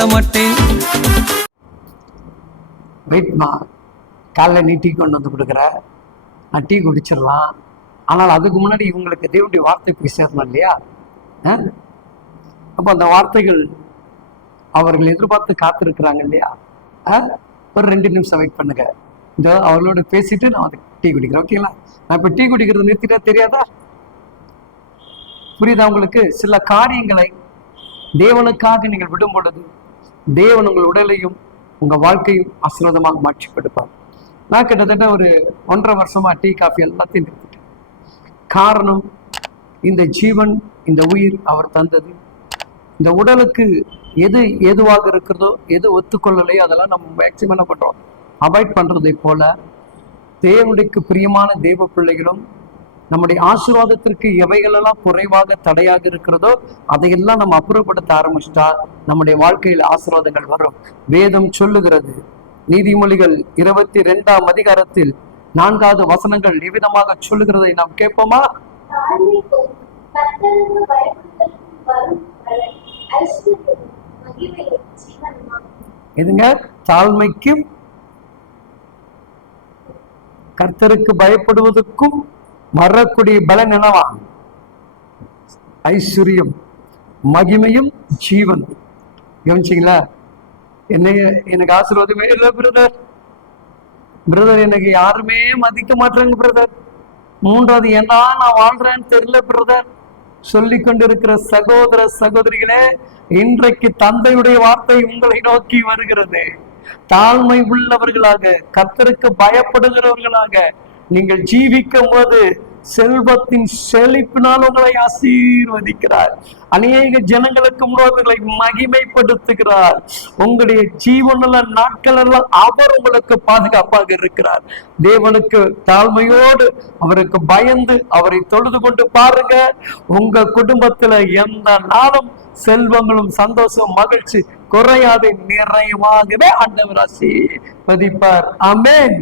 சொல்ல மாட்டேன். வெயிட்மா, காலைல நீ டீ கொண்டு வந்து கொடுக்குற, நான் டீ குடிச்சிடலாம். ஆனால் அதுக்கு முன்னாடி இவங்களுக்கு தேவனுடைய வார்த்தை போய் சேரணும் இல்லையா? அப்போ அந்த வார்த்தைகள் அவர்கள் எதிர்பார்த்து காத்திருக்கிறாங்க இல்லையா? ஒரு 2 நிமிஷம் வெயிட் பண்ணுங்க. இதோ அவர்களோட பேசிட்டு நான் வந்து டீ குடிக்கிறேன். ஓகேங்களா? நான் இப்போ டீ குடிக்கிறது நிறுத்திட்டா தெரியாதா? புரியுதா உங்களுக்கு? சில காரியங்களை தேவனுக்காக நீங்கள் விடும் பொழுது தேவன் உங்கள் உடலையும் உங்க வாழ்க்கையும் ஆசீர்வாதமாக மாற்றி கொடுப்பார். நான் கிட்டத்தட்ட ஒரு 1.5 வருஷமா டீ காஃபி எல்லாத்தையும் நிறுத்திட்டேன். காரணம், இந்த ஜீவன், இந்த உயிர் அவர் தந்தது. இந்த உடலுக்கு எது ஏதுவாக இருக்கிறதோ, எது ஒத்துக்கொள்ளலையோ அதெல்லாம் நம்ம மேக்சிமம் என்ன பண்றோம், அவாய்ட் பண்றதை போல தேவனுடைய பிரியமான தேவ பிள்ளைகளும் நம்முடைய ஆசீர்வாதத்திற்கு எவைகளெல்லாம் குறைவாக தடையாக இருக்கிறதோ அதையெல்லாம் நம்ம அப்புறப்படுத்த ஆரம்பிச்சிட்டா நம்முடைய வாழ்க்கையில் ஆசீர்வாதங்கள் வரும். வேதம் சொல்லுகிறது, நீதிமொழிகள் 22ஆம் அதிகாரத்தில் 4வது வசனங்கள் எவ்விதமாக சொல்லுகிறதை நாம் கேட்போமா? இதுங்க, தாழ்மைக்கும் கர்த்தருக்கு பயப்படுவதற்கும் வரக்கூடிய பலன் என்னவா? ஐஸ்வர்யம், மகிமையும், ஜீவன். கவனிச்சிங்களா? எனக்கு ஆசீர்வாதமே இல்லை பிரதர். எனக்கு யாருமே மதிக்க மாட்டேங்க பிரதர். 3வது என்ன நான் வாழ்றேன்னு தெரியல பிரதர். சொல்லி கொண்டிருக்கிற சகோதர சகோதரிகளே, இன்றைக்கு தந்தையுடைய வார்த்தை உங்களை நோக்கி வருகிறது. தாழ்மை உள்ளவர்களாக, கர்த்தருக்கு பயப்படுகிறவர்களாக நீங்கள் ஜீவிக்கும் போது செல்வத்தின் செழிப்பினால் உங்களை ஆசீர்வதிக்கிறார். அநேக ஜனங்களுக்கு உங்களை மகிமைப்படுத்துகிறார். உங்களுடைய ஜீவனுள்ள நாட்கள் எல்லாம் அவர் உங்களுக்கு பாதுகாப்பாக இருக்கிறார். தேவனுக்கு தாழ்மையோடு அவருக்கு பயந்து அவரை தொழுது கொண்டு பாருங்க. உங்க குடும்பத்துல எந்த நாளும் செல்வங்களும் சந்தோஷம் மகிழ்ச்சி குறையாத நிறைவாகவே ஆண்டவர் ஆசீர்வதிப்பார். ஆமென்.